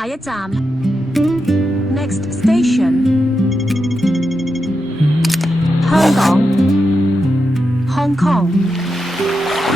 下一站 ，Next station， 香港 ，Hong Kong。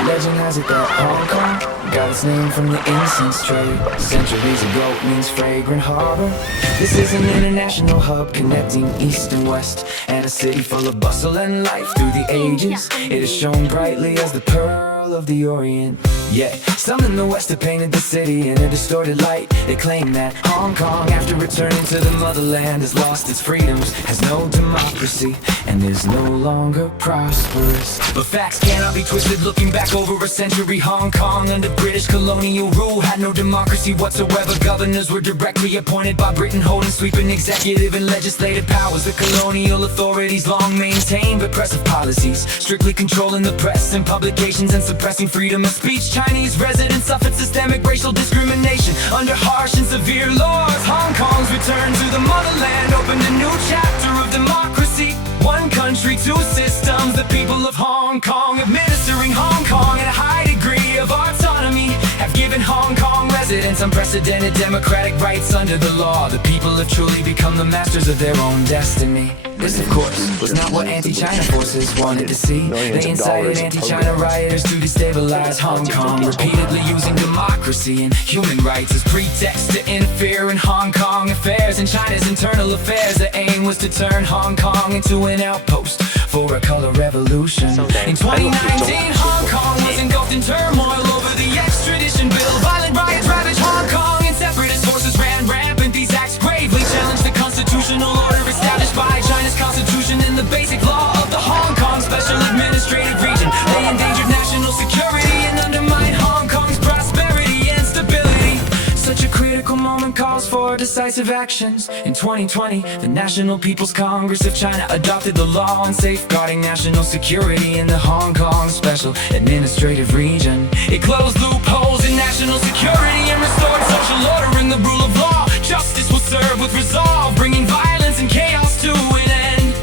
Legend has it that Hong Kong got its name from the incense trade. Centuries ago it means fragrant harbor. This is an international hub connecting east and west, and a city full of bustle and life through the ages. It has shone brightly as the pearl of the Orient. Yet some in the West have painted the city in a distorted light. They claim that Hong Kong, after returning to the motherland, has lost its freedoms, has no democracy, and is no longer prosperous. But facts cannot be twisted. Looking back over a century, Hong Kong under British colonial rule had no democracy whatsoever. Governors were directly appointed by Britain, holding sweeping executive and legislative powers. The colonial authorities long maintained repressive policies, strictly controlling the press and publications and suppressing freedom of speech. Chinese residents suffered systemic racial discrimination under harsh and severe laws. Hong Kong's return to the motherland opened a new chapter of democracy. One country, two systems. The people of Hong Kong, administering Hong Kong at a high degree of autonomy, have given Hong Kong residents unprecedented democratic rights under the law. The people have truly become the masters of their own destiny. This, of course, was not what anti-China forces wanted to see. They incited anti-China rioters to destabilize Hong Kong, repeatedly using democracy and human rights as pretext to interfere in Hong Kong affairs and China's internal affairs. The aim was to turn Hong Kong into an outpost for a color revolution. In 2019, Hong Kong was engulfed in turmoil over the extradition bill. Violent riots ravaged Hong Kong and separatist forces ran rampant. These acts gravely challenged the constitutional order established by China's constitution and the basic law of the Hong Kong Special Administrative Region. They endangered national security and undermined Hong Kong's prosperity and stability. Such a critical moment calls for decisive actions. In 2020, the National People's Congress of China adopted the law on safeguarding national security in the Hong Kong Special Administrative Region. It closed loopholes in national security and restored social order and the rule of law. Justice will serve with resolve, bringing violence and chaos to an end.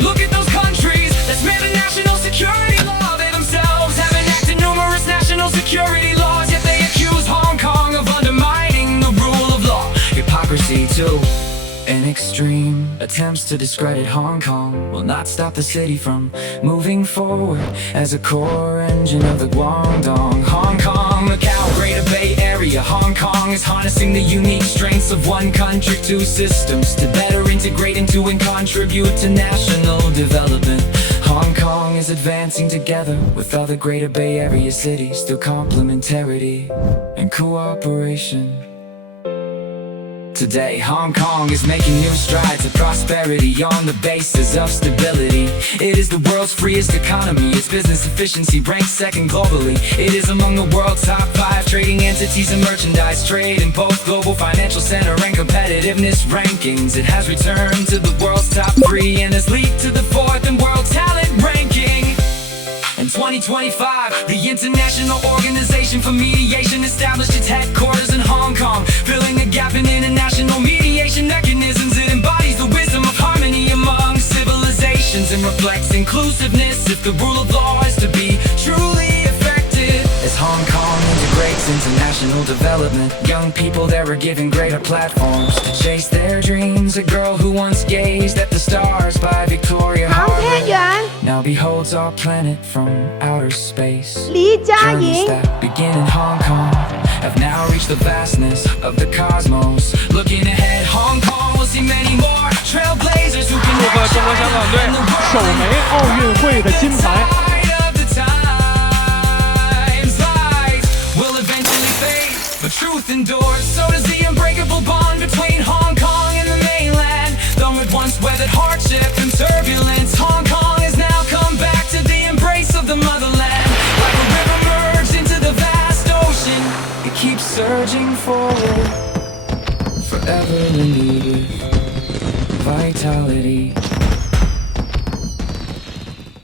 Look at those countries that's made a national security law. They themselves have enacted numerous national security laws, yet they accuse Hong Kong of undermining the rule of law. Hypocrisy too, an extreme. Attempts to discredit Hong Kong will not stop the city from moving forward as a core engine of the Guangdong. Hong Kong, Macau, Greater Bay Area. Hong Kong is harnessing the unique strengths of one country, two systems to better integrate into and contribute to national development. Hong Kong is advancing together with other Greater Bay Area cities through complementarity and cooperation. Today, Hong Kong is making new strides of prosperity on the basis of stability. It is the world's freest economy. Its business efficiency ranks second globally. It is among the world's top 5 trading entities in merchandise trade in both global financial center and competitiveness rankings. It has returned to the world's top 3 and has leaped to the 4th in world talent ranking. In 2025, the International Organization for Mediation established its headquarters in Hong Kong, filling a gap in international mediation mechanisms. It embodies the wisdom of harmony among civilizations and reflects inclusiveness if the rule of law is to be truly effective. As Hong Kong integrates international development, young people there are given greater platforms to chase their dreams. A girl who once gazed at the stars by Victoria 航天 Harbor 员 now beholds our planet from outer space. 黎佳 Journeys 莹 that begin in Hong Kong have now reached the vastness of the cosmos. Looking ahead, Hong Kong will see many more trailblazers who can 祝贺中国香港队首枚奥运会的金牌。 But truth endures, so does the unbreakable bond between Hong Kong and the mainland. Though it once weathered hardship and turbulence, Hong Kong has now come back to the embrace of the motherland. Like a river merged into the vast ocean, it keeps surging forward, forever renewed with vitality.